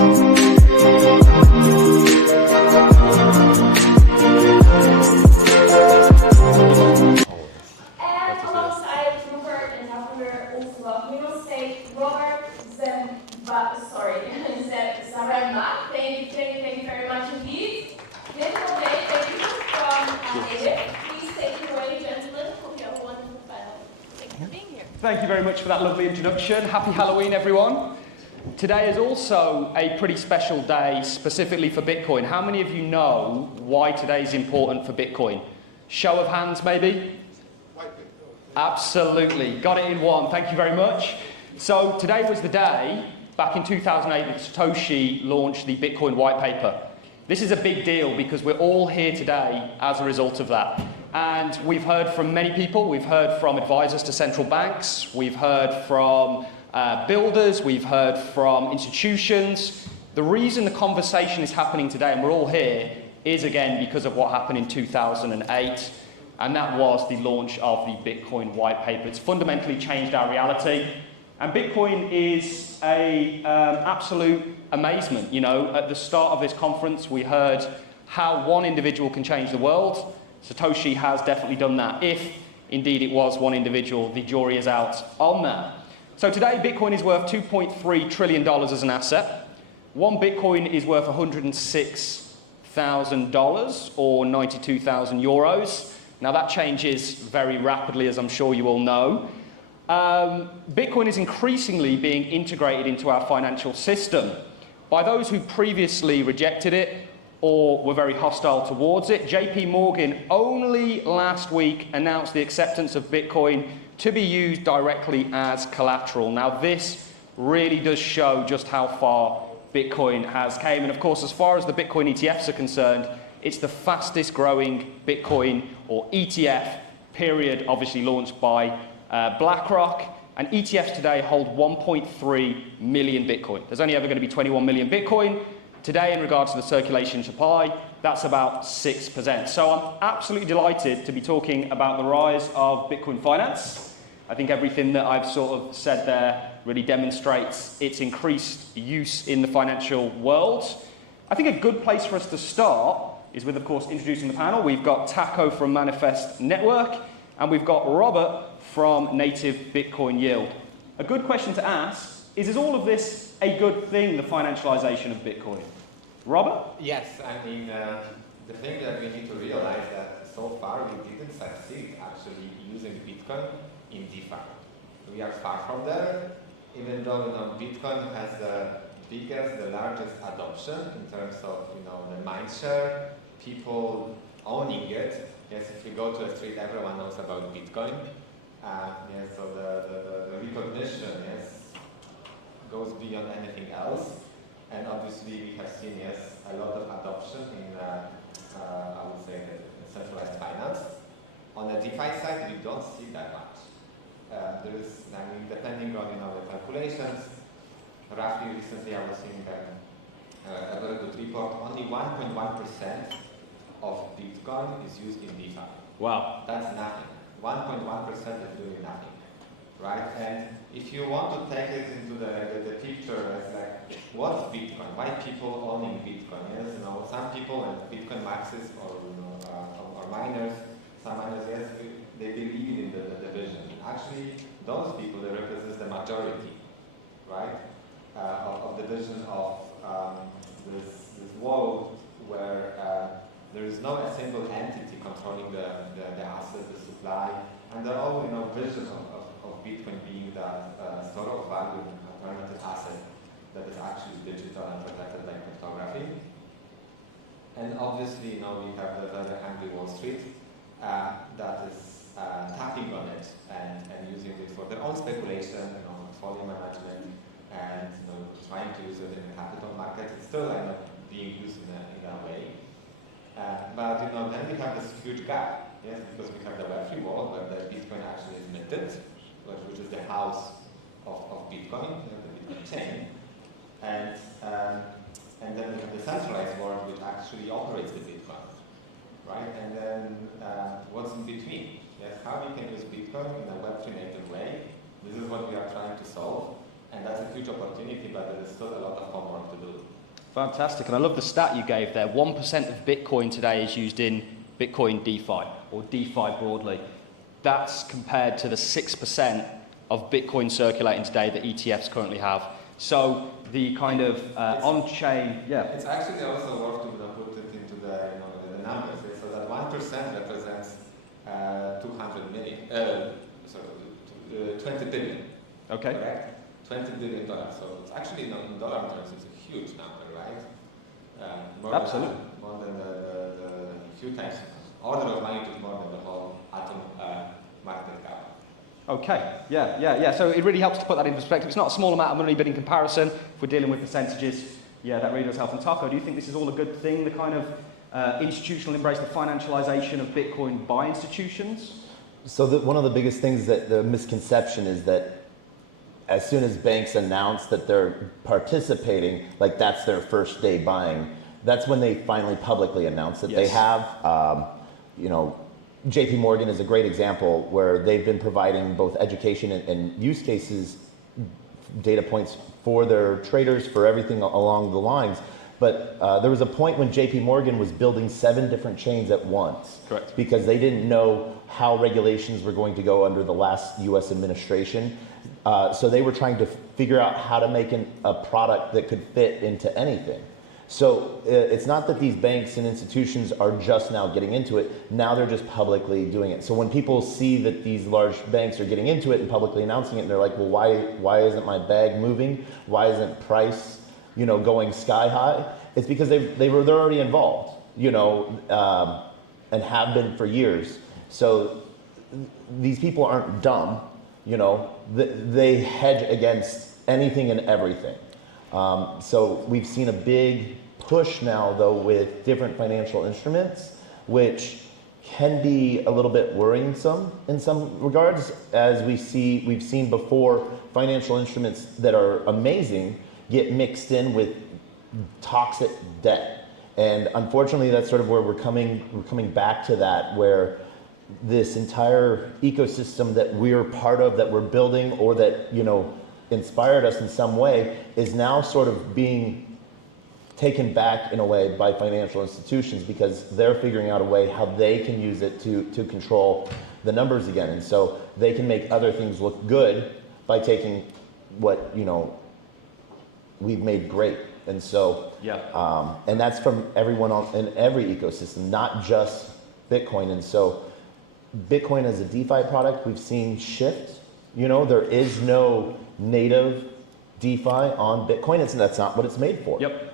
Thank you very much indeed. Beautiful day. Thank you from Native. Please take it away, gentlemen. Hope you have a wonderful panel. Thank you for being here. Thank you very much for that lovely introduction. Happy Halloween, everyone. Today is also a pretty special day specifically for Bitcoin. How many of you know why today is important for Bitcoin? Show of hands, maybe? Whitepaper. Absolutely. Got it in one. Thank you very much. So today was the day, back in 2008, that Satoshi launched the Bitcoin Whitepaper. This is a big deal because we're all here today as a result of that. And we've heard from many people. We've heard from advisors to central banks. We've heard from builders. We've heard from institutions. The reason the conversation is happening today, and we're all here, is again because of what happened in 2008. And that was the launch of the Bitcoin Whitepaper. It's fundamentally changed our reality. And Bitcoin is a absolute amazement. You know, at the start of this conference, we heard how one individual can change the world. Satoshi has definitely done that. If indeed it was one individual, the jury is out on that. So today, Bitcoin is worth $2.3 trillion as an asset. One Bitcoin is worth $106,000 or 92,000 euros. Now that changes very rapidly, as I'm sure you all know. Bitcoin is increasingly being integrated into our financial system by those who previously rejected it or were very hostile towards it. JP Morgan only last week announced the acceptance of Bitcoin to be used directly as collateral. Now this really does show just how far Bitcoin has came. And of course, as far as the Bitcoin ETFs are concerned, it's the fastest growing Bitcoin or ETF, period, obviously launched by BlackRock. And ETFs today hold 1.3 million Bitcoin. There's only ever going to be 21 million Bitcoin. Today, in regards to the circulation supply, that's about 6%. So I'm absolutely delighted to be talking about the rise of Bitcoin finance. I think everything that I've sort of said there really demonstrates its increased use in the financial world. I think a good place for us to start is with, of course, introducing the panel. We've got Taco from Manifest Network, and we've got Robert from Native Bitcoin Yield. A good question to ask is all of this a good thing, the financialization of Bitcoin? Robert? Yes, I mean, the thing that we need to realize that so far we didn't succeed actually using Bitcoin in DeFi. We are far from there, even though Bitcoin has the biggest, the largest adoption in terms of the mind share, people owning it. Yes, if you go to a street, everyone knows about Bitcoin. Yes, so the recognition, yes, goes beyond anything else. And obviously we have seen, yes, a lot of adoption in, I would say, centralized finance. On the DeFi side, we don't see that much. There is, I mean, depending on the calculations, roughly recently I was seeing a very good report, only 1.1% of Bitcoin is used in DeFi. Wow. That's nothing. 1.1% is really nothing, right? And if you want to take it into the picture as like, what's Bitcoin? Why people owning Bitcoin? Yes, some people and Bitcoin maxis or miners, some miners, yes, they believe in the vision. Actually, those people, they represent the majority, right? Of the vision of this world where there is no a single entity controlling the asset, the supply, and the whole vision of Bitcoin being that store of value alternative asset that is actually digital and protected by cryptography. And obviously, we have the very angry Wall Street that is tapping on it and using it for their own speculation, portfolio management, and trying to use it in the capital market. It's still being used in a way. But then we have this huge gap, yes, because we have the Web3 world where the Bitcoin actually is minted, which is the house of Bitcoin, the Bitcoin chain, and then we have the centralized world which actually operates the Bitcoin, right? And then what's in between? Yes, how we can use Bitcoin in a Web3 native way. This is what we are trying to solve, and that's a huge opportunity, but there is still a lot of homework to do. Fantastic, and I love the stat you gave there. 1% of Bitcoin today is used in Bitcoin DeFi, or DeFi broadly. That's compared to the 6% of Bitcoin circulating today that ETFs currently have. So the kind of on-chain, yeah. It's actually also worth to put it into the numbers. So that 1% represents 20 billion. Okay. Correct? $20 billion. So it's actually, in dollar terms, it's a huge number, right? Absolutely. More than the few times, order of magnitude more than the whole atom market cap. Okay, yeah. So it really helps to put that in perspective. It's not a small amount of money, but in comparison, if we're dealing with percentages, yeah, that really does help. And Taco, do you think this is all a good thing, the kind of institutional embrace, the financialization of Bitcoin by institutions? So one of the biggest things that the misconception is that as soon as banks announce that they're participating, like that's their first day buying, that's when they finally publicly announce that they have. JP Morgan is a great example where they've been providing both education and use cases, data points for their traders, for everything along the lines. But there was a point when JP Morgan was building 7 different chains at once. Correct. Because they didn't know how regulations were going to go under the last US administration. So they were trying to figure out how to make a product that could fit into anything. So it's not that these banks and institutions are just now getting into it. Now they're just publicly doing it. So when people see that these large banks are getting into it and publicly announcing it, and they're like, well, why isn't my bag moving? Why isn't price, going sky high? It's because they're already involved, and have been for years. So these people aren't dumb, they hedge against anything and everything. So we've seen a big push now, though, with different financial instruments, which can be a little bit worrisome in some regards, as we've seen before financial instruments that are amazing get mixed in with toxic debt. And unfortunately, that's sort of where we're coming back to that, where this entire ecosystem that we're part of, that we're building, or that, inspired us in some way, is now sort of being taken back in a way by financial institutions, because they're figuring out a way how they can use it to control the numbers again. And so they can make other things look good by taking what, we've made great. And so, and that's from everyone in every ecosystem, not just Bitcoin. And so Bitcoin as a DeFi product, we've seen shift. There is no native DeFi on Bitcoin. That's not what it's made for. Yep.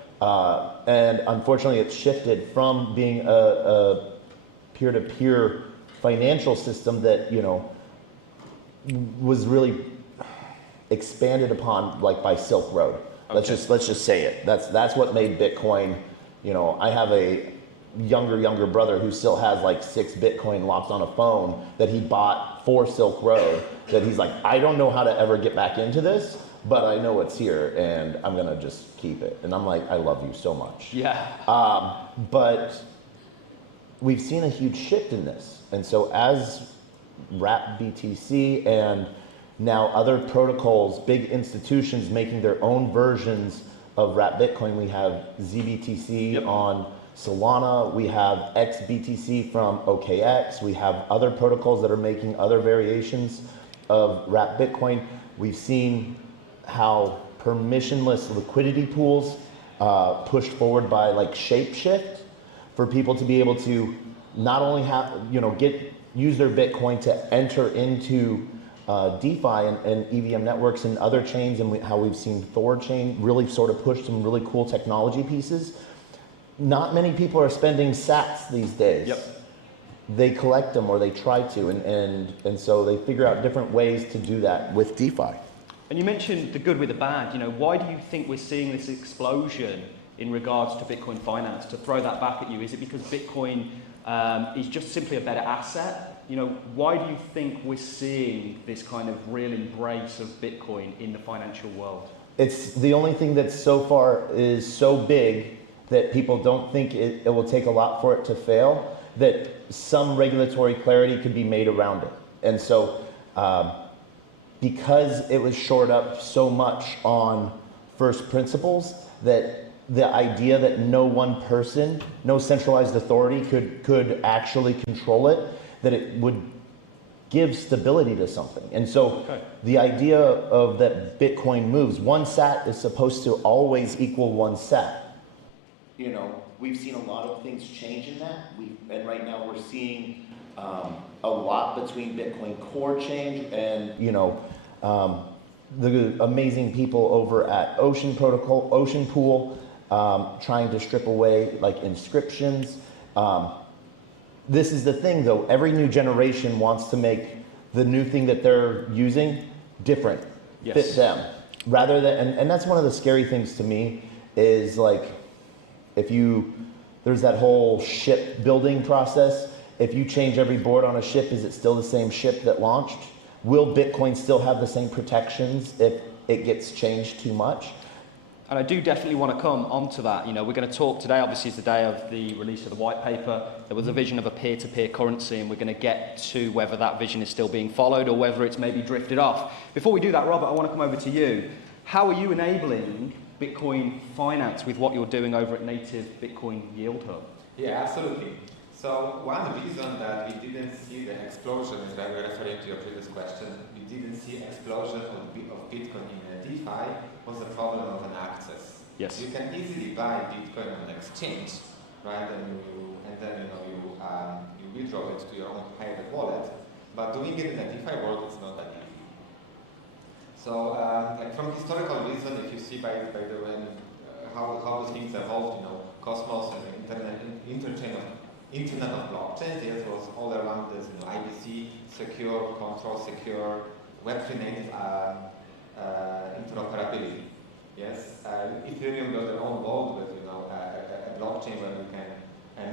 And unfortunately, it's shifted from being a peer-to-peer financial system that, was really expanded upon, like, by Silk Road. Okay. Let's just say it. That's what made Bitcoin. I have a younger brother who still has like 6 Bitcoin locked on a phone that he bought for Silk Road, that he's like, I don't know how to ever get back into this, but I know it's here and I'm gonna just keep it. And I'm like, I love you so much. Yeah. But we've seen a huge shift in this. And so as Wrap BTC and now other protocols, big institutions making their own versions of Wrap Bitcoin, we have ZBTC on Solana, we have XBTC from OKX, we have other protocols that are making other variations of Wrap Bitcoin. We've seen how permissionless liquidity pools pushed forward by like Shapeshift for people to be able to not only have, use their Bitcoin to enter into DeFi and EVM networks and other chains, and how we've seen Thor chain really sort of push some really cool technology pieces. Not many people are spending sats these days. Yep. They collect them, or they try to, and so they figure out different ways to do that with DeFi. And you mentioned the good with the bad. Why do you think we're seeing this explosion in regards to Bitcoin finance? To throw that back at you, is it because Bitcoin is just simply a better asset? Why do you think we're seeing this kind of real embrace of Bitcoin in the financial world? It's the only thing that so far is so big that people don't think it will take a lot for it to fail, that some regulatory clarity could be made around it. And so because it was shored up so much on first principles, that the idea that no one person, no centralized authority could actually control it, that it would give stability to something. And so the idea of that Bitcoin moves, one sat is supposed to always equal one sat. You know, we've seen a lot of things change in that. And right now we're seeing a lot between Bitcoin Core change and, you know, the amazing people over at Ocean Pool, trying to strip away like inscriptions. This is the thing though, every new generation wants to make the new thing that they're using different, fit them. Rather than, and that's one of the scary things to me is like, there's that whole ship building process. If you change every board on a ship, is it still the same ship that launched? Will Bitcoin still have the same protections if it gets changed too much? And I do definitely want to come onto that. You know, we're going to talk today, obviously it's the day of the release of the white paper. There was a vision of a peer-to-peer currency, and we're going to get to whether that vision is still being followed or whether it's maybe drifted off. Before we do that, Robert, I want to come over to you. How are you enabling Bitcoin finance with what you're doing over at Native Bitcoin Yield Hub? Yeah, absolutely. So one reason that we didn't see the explosion, as I was referring to your previous question, we didn't see explosion of Bitcoin in DeFi was the problem of an access. Yes. You can easily buy Bitcoin on an exchange, right? And then you withdraw it to your own private wallet. But doing it in a DeFi world, it's not that easy. So, like from historical reason, if you see by the way how the things evolved, you know, Cosmos and Internet of blockchains, yes, was all around this, you know, IBC, secure, control secure, Web3 native interoperability. Yes, Ethereum got their own world with, you know, a blockchain where you can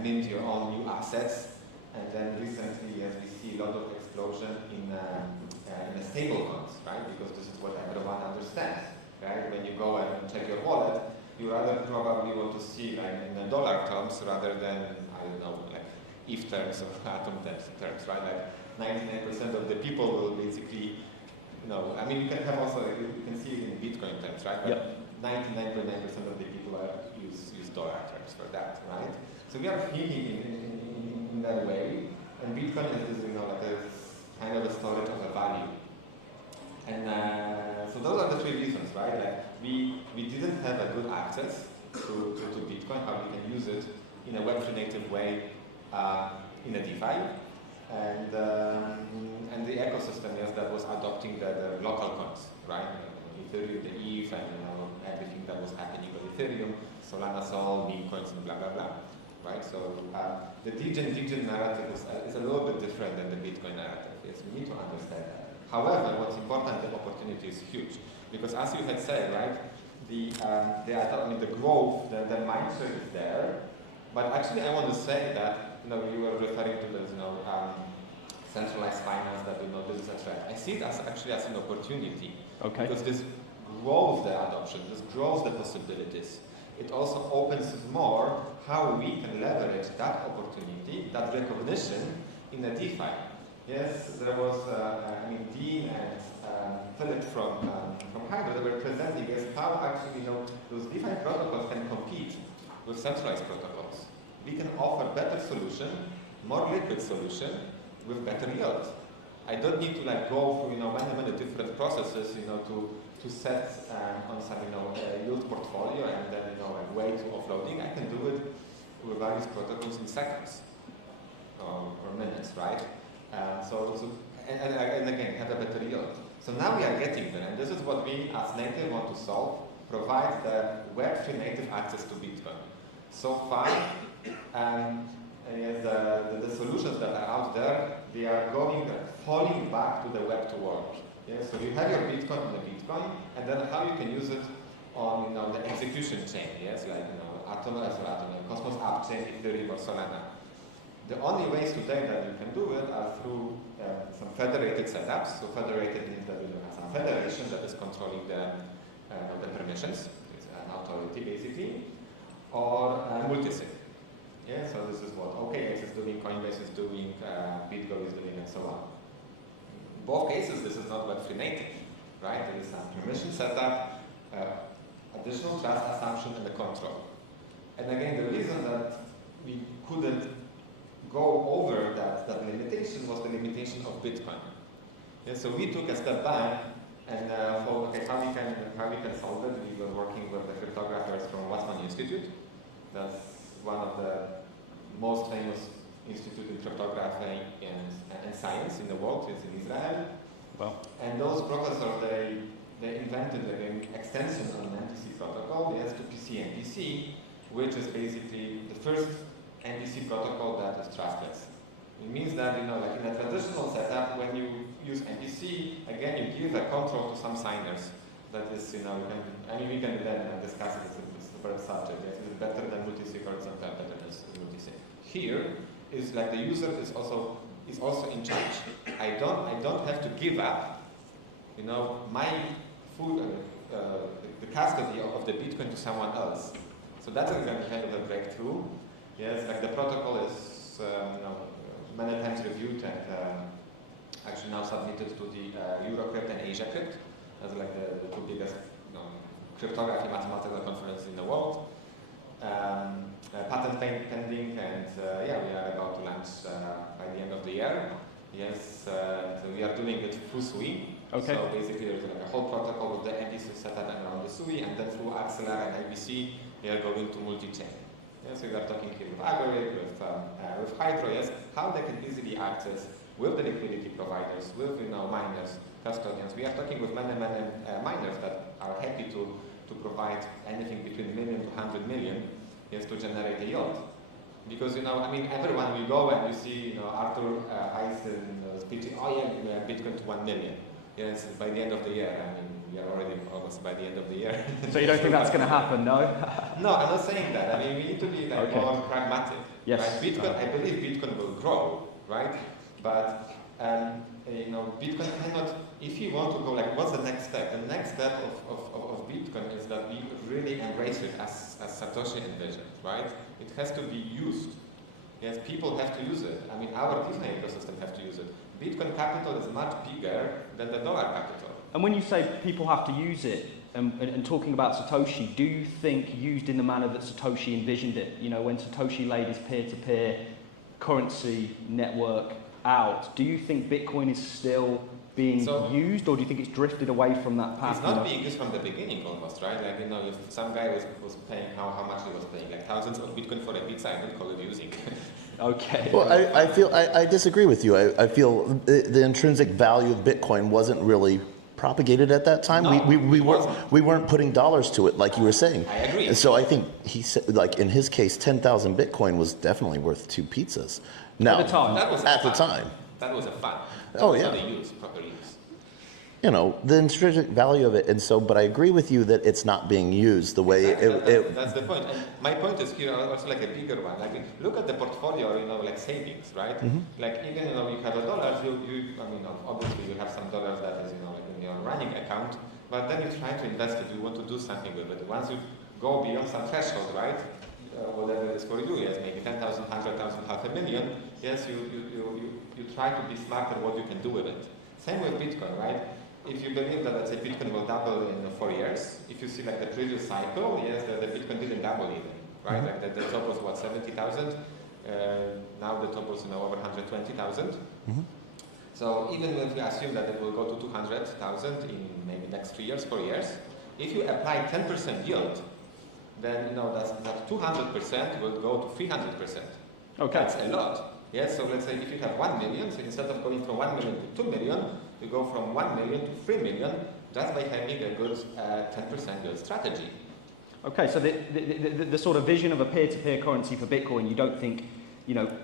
mint your own new assets. And then recently, yes, we see a lot of explosion in the stable coins, right? Because this is what everyone understands, right? When you go and check your wallet, you rather probably want to see like in the dollar terms rather than, I don't know, like ETH terms or Atom terms, right? Like 99% of the people will basically, you know, I mean, you can have also, you can see it in Bitcoin terms, right? But 99.9% of the people use dollar terms for that, right? So we are thinking in that way, and Bitcoin is, you know, like a kind of a storage of a value. And so those are the three reasons, right? Like we didn't have a good access to Bitcoin, how we can use it in a Web3 native way in a DeFi, and the ecosystem, yes, that was adopting the local coins, right? Ethereum, the ETH, and, you know, everything that was happening with Ethereum, Solana Sol, meme coins, and blah blah blah, right? So the DGen narrative is a little bit different than the Bitcoin narrative. Yes, we need to understand that. However, what's important, the opportunity is huge, because as you had said, right, the growth, the mindset is there, but actually I want to say that, you know, you were referring to this, you know, centralized finance, that, you know, this is a threat. I see it as actually as an opportunity, because this grows the adoption, this grows the possibilities. It also opens more how we can leverage that opportunity, that recognition in a DeFi. Yes, there was, Dean and Philip from Hydro, they were presenting as how actually, you know, those DeFi protocols can compete with centralized protocols. We can offer better solution, more liquid solution with better yield. I don't need to like go through, you know, many different processes, you know, to set on some, you know, yield portfolio and then, you know, a way to offloading. I can do it with various protocols in seconds or minutes, right? And again, have a better yield. So now we are getting there, and this is what we as Native want to solve, provide the Web3 native access to Bitcoin. So far, the solutions that are out there, they are falling back to the Web2 world. Yeah? So you have your Bitcoin on the Bitcoin, and then how you can use it on, you know, the execution chain, yes, like, you know, Atom, Cosmos App Chain, Ethereum, or Solana. The only ways today that you can do it are through some federated setups. So federated means that you have some federation that is controlling the permissions. It's an authority basically, or multisig. Yeah, so this is what OKX is doing, Coinbase is doing, BitGo is doing, and so on. In both cases, this is not Web3 native, right? There is some permission setup. additional trust assumption and the control. And again, the reason that we couldn't go over that limitation was the limitation of Bitcoin. Yeah, so we took a step back and thought, okay, how we can solve it. We were working with the cryptographers from Weizmann Institute. That's one of the most famous institutes in cryptography and science in the world. It's in Israel. Well, and those professors, they invented an extension on an MPC protocol, the S2PC-MPC, which is basically the first MPC protocol that is trustless. It means that, like in a traditional setup, when you use MPC, again, you give a control to some signers. That is, we can then discuss it. It's a separate subject. Yes, it's better than multisig, for example, better than multisig. Here is like the user is also in charge. I don't have to give up, my full the custody of the Bitcoin to someone else. So that's kind of a breakthrough. Yes, like the protocol is many times reviewed and actually now submitted to the Eurocrypt and AsiaCrypt as like the two biggest cryptography mathematical conferences in the world. Patent pending, and we are about to launch by the end of the year. Yes, so we are doing it through SUI. Okay. So basically, there's like a whole protocol with the MPC set up around the SUI, and then through Axelar and IBC, we are going to multi-chain. Yes, we are talking here with Agoric, with Hydro. Yes, how they can easily access with the liquidity providers, with miners, custodians. We are talking with many miners that are happy to provide anything between $1 million to 100 million, yes, to generate a yield. Because everyone will go and you see Arthur Eisen speaking, Bitcoin to 1 million. Yes, by the end of the year. We are already almost by the end of the year. So you don't think that's going to happen, no? No, I'm not saying that. We need to be more pragmatic. Yes. Right? Bitcoin, I believe Bitcoin will grow, right? But Bitcoin cannot. If you want to go, what's the next step? The next step of Bitcoin is that we really embrace it as Satoshi envisioned, right? It has to be used. Yes, people have to use it. Our Disney ecosystem have to use it. Bitcoin capital is much bigger than the dollar capital. And when you say people have to use it, and talking about Satoshi, do you think used in the manner that Satoshi envisioned it? When Satoshi laid his peer-to-peer currency network out, do you think Bitcoin is still being used, or do you think it's drifted away from that path? It's not being used from the beginning almost, right? If some guy was paying, how much he was paying, thousands of Bitcoin for a pizza, I don't call it using. Okay. Well, I disagree with you. I feel the intrinsic value of Bitcoin wasn't really propagated at that time. No, we weren't putting dollars to it like you were saying. I agree. And so I think he said, in his case, 10,000 Bitcoin was definitely worth 2 pizzas. Now, at the time. At the time. That was a fun. Oh, yeah. Not a use, proper use. The intrinsic value of it, and so, but I agree with you that it's not being used the way That's the point. And my point is here also a bigger one. Look at the portfolio, savings, right? Mm-hmm. Even you have $1, obviously you have some dollars that is in your running account, but then you try to invest it. You want to do something with it. Once you go beyond some threshold, right? Whatever it is for you, yes, maybe 10,000, 100,000, $500,000. Yes, you try to be smart at what you can do with it. Same with Bitcoin, right? If you believe that, let's say, Bitcoin will double in 4 years, if you see the previous cycle, yes, the Bitcoin didn't double even, right? The top was 70,000. Now the top was over 120,000. Mm-hmm. So even if we assume that it will go to 200,000 in maybe next 3 years, 4 years, if you apply 10% yield, then that 200% will go to 300%. Okay. That's a lot. Yes, so let's say if you have 1 million, so instead of going from 1 million to 2 million, you go from 1 million to 3 million just by having a good 10% good strategy. Okay, so the sort of vision of a peer-to-peer currency for Bitcoin, you don't think,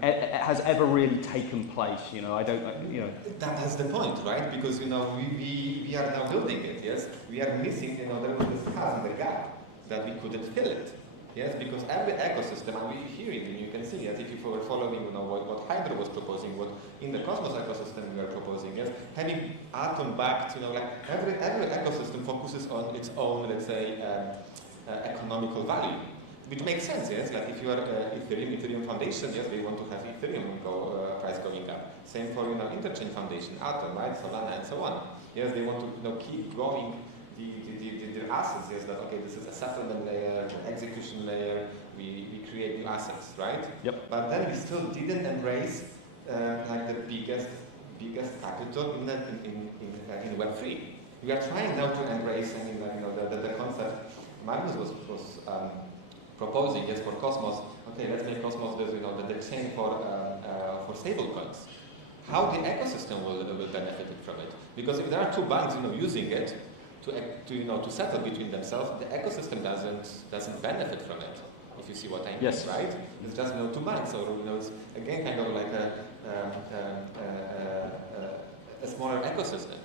has ever really taken place? That's the point, right? Because we are now building it. Yes, we are missing. There was this chasm, the gap that we couldn't fill it. Yes, because every ecosystem, and we hear it, and you can see it if you were following, what Hydro was proposing, what in the Cosmos ecosystem we are proposing. Yes, having atom-backed, every ecosystem focuses on its own, let's say, economical value, which makes sense. Yes, if you are Ethereum Foundation, yes, they want to have Ethereum price going up. Same for Interchain Foundation, Atom, right, Solana, and so on. Yes, they want to keep going the assets. Yes, that okay, this is a settlement layer, an execution layer. We create new assets, right? Yep. But then we still didn't embrace like the biggest capital in Web3. We are trying now to embrace, I mean, like, you know, the concept Magnus was proposing, yes, for Cosmos. Okay, let's make Cosmos the, you know, the chain for stable coins. How the ecosystem will benefit from it? Because if there are two banks, you know, using it to settle between themselves, the ecosystem doesn't benefit from it. If you see what I mean, yes. Right? It's just, you know, two banks, so, you know, it's again kind of like a smaller ecosystem.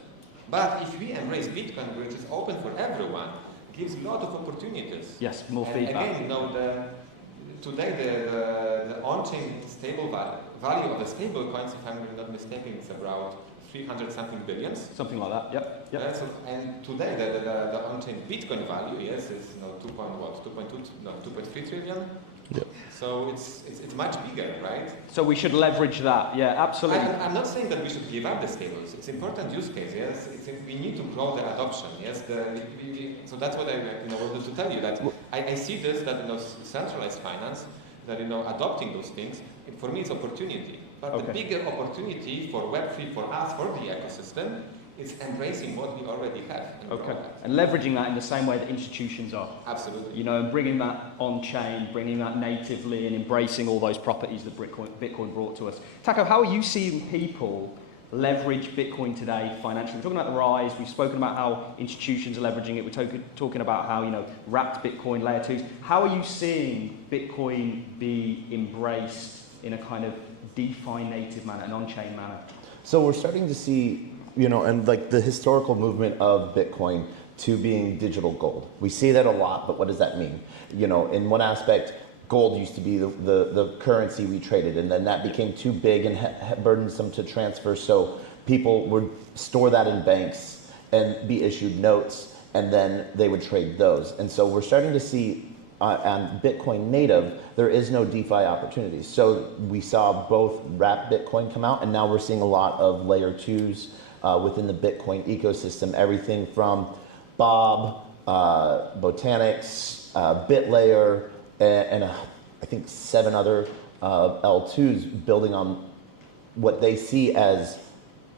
But if we embrace Bitcoin, which is open for everyone, gives a lot of opportunities. Yes, more and feedback. Again, you know, today the on-chain stable value of a stable coins, if I'm not mistaken, is about 300 something billions. Something like that. Yep. Yep. And today the on-chain Bitcoin value, yes, is 2.3 trillion. Yep. So it's much bigger, right? So we should leverage that. Yeah, absolutely. I'm not saying that we should give up the stables. It's important use case. Yes, we need to grow the adoption. Yes, so that's what I wanted to tell you. That I see this that centralized finance, that adopting those things. For me, it's opportunity. But the bigger opportunity for Web3 for us, for the ecosystem, is embracing what we already have. Okay, and leveraging that in the same way that institutions are. Absolutely. And bringing that on-chain, bringing that natively, and embracing all those properties that Bitcoin brought to us. Taco, how are you seeing people leverage Bitcoin today financially? We're talking about the rise. We've spoken about how institutions are leveraging it. We're talking about how wrapped Bitcoin layer 2s. How are you seeing Bitcoin be embraced in a kind of DeFi native manner, an on-chain manner? So we're starting to see, and like the historical movement of Bitcoin to being digital gold. We see that a lot, but what does that mean? In one aspect, gold used to be the currency we traded, and then that became too big and burdensome to transfer, so people would store that in banks and be issued notes, and then they would trade those. And so we're starting to see on Bitcoin native, there is no DeFi opportunities. So we saw both wrapped Bitcoin come out, and now we're seeing a lot of layer 2s within the Bitcoin ecosystem, everything from Bob, Botanics, BitLayer, and I think 7 other L2s building on what they see as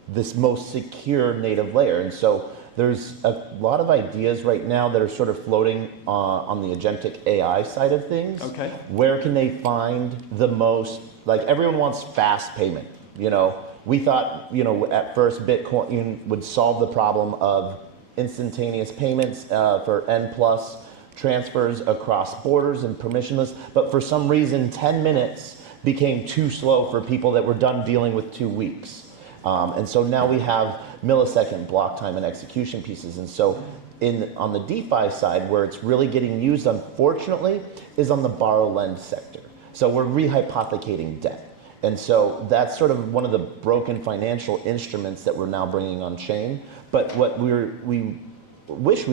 this most secure native layer. And so there's a lot of ideas right now that are sort of floating on the agentic AI side of things. Okay. Where can they find the most, like everyone wants fast payment, We thought, at first Bitcoin would solve the problem of instantaneous payments for N+ transfers across borders and permissionless, but for some reason 10 minutes became too slow for people that were done dealing with 2 weeks. And so now we have millisecond block time and execution pieces. And so on the DeFi side, where it's really getting used, unfortunately, is on the borrow lend sector. So we're rehypothecating debt. And so that's sort of one of the broken financial instruments that we're now bringing on chain. But what we wish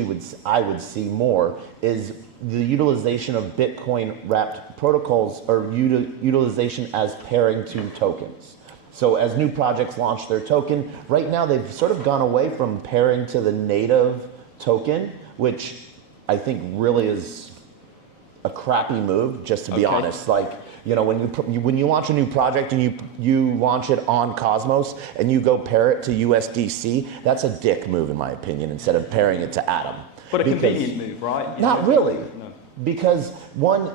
I would see more is the utilization of Bitcoin wrapped protocols, or utilization as pairing to tokens. So as new projects launch their token, right now they've sort of gone away from pairing to the native token, which I think really is a crappy move, just to be honest. Like, when you launch a new project and you launch it on Cosmos and you go pair it to USDC, that's a dick move in my opinion, instead of pairing it to Atom. But a convenient move, right? Not really. No. Because one,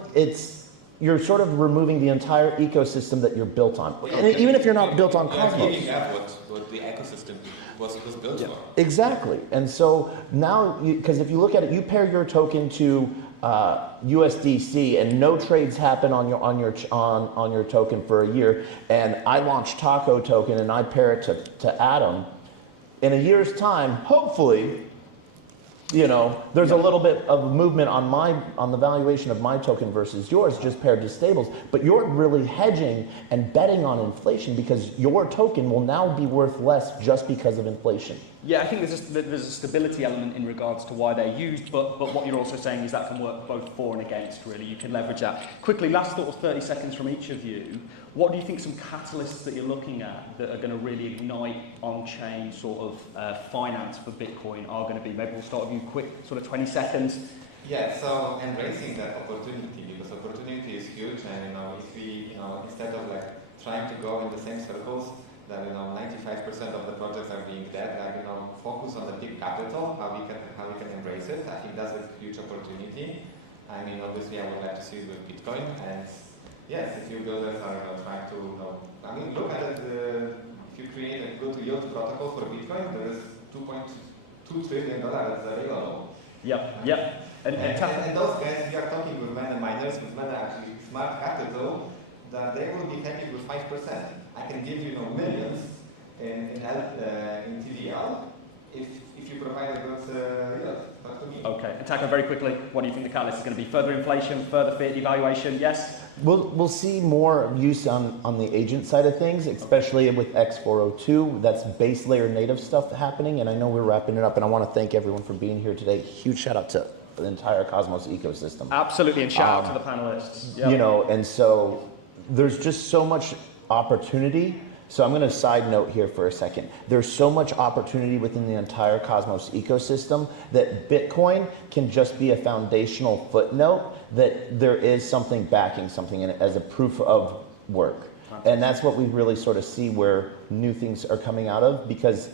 you're sort of removing the entire ecosystem that you're built on. And even if you're not built on Cosmos. Giving up what the ecosystem was built for. Exactly. And so now, because if you look at it, you pair your token to USDC and no trades happen on your token for a year, and I launch Taco token and I pair it to Atom, in a year's time, hopefully, there's a little bit of movement on the valuation of my token versus yours, just paired to stables. But you're really hedging and betting on inflation, because your token will now be worth less just because of inflation. Yeah, I think there's a stability element in regards to why they're used, but what you're also saying is that can work both for and against, really. You can leverage that. Quickly, last sort of 30 seconds from each of you. What do you think some catalysts that you're looking at that are going to really ignite on-chain sort of finance for Bitcoin are going to be? Maybe we'll start with you quick, sort of 20 seconds. Yeah, so embracing that opportunity, because opportunity is huge, and if we, instead of like trying to go in the same circles, that 95% of the projects are being dead. Like focus on the big capital, how we can embrace it. I think that's a huge opportunity. I mean, obviously, I would like to see it with Bitcoin. And yes, if you builders are trying to, I mean, look at it. If you create a good yield protocol for Bitcoin, there is $2.2 trillion that's available. Yep. And those guys, we are talking with many miners, with many actually smart capital, that they will be happy with 5%. I can give you millions in TVL if you provide a good yield. Talk to me. Okay, and Taco, very quickly, what do you think the catalyst is going to be? Further inflation, further fiat devaluation? Yes? We'll see more use on the agent side of things, especially with X402. That's base layer native stuff happening, and I know we're wrapping it up, and I want to thank everyone for being here today. Huge shout out to the entire Cosmos ecosystem. Absolutely, and shout out to the panelists. Yep. And so there's just so much opportunity. So I'm going to side note here for a second. There's so much opportunity within the entire Cosmos ecosystem that Bitcoin can just be a foundational footnote, that there is something backing something in it as a proof of work. And that's what we really sort of see where new things are coming out of, because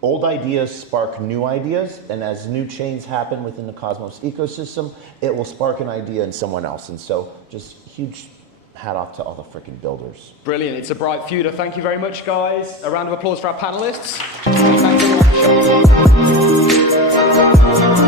old ideas spark new ideas, and as new chains happen within the Cosmos ecosystem, it will spark an idea in someone else. And so just huge hat off to all the freaking builders. Brilliant. It's a bright future. Thank you very much, guys. A round of applause for our panelists. Thank you.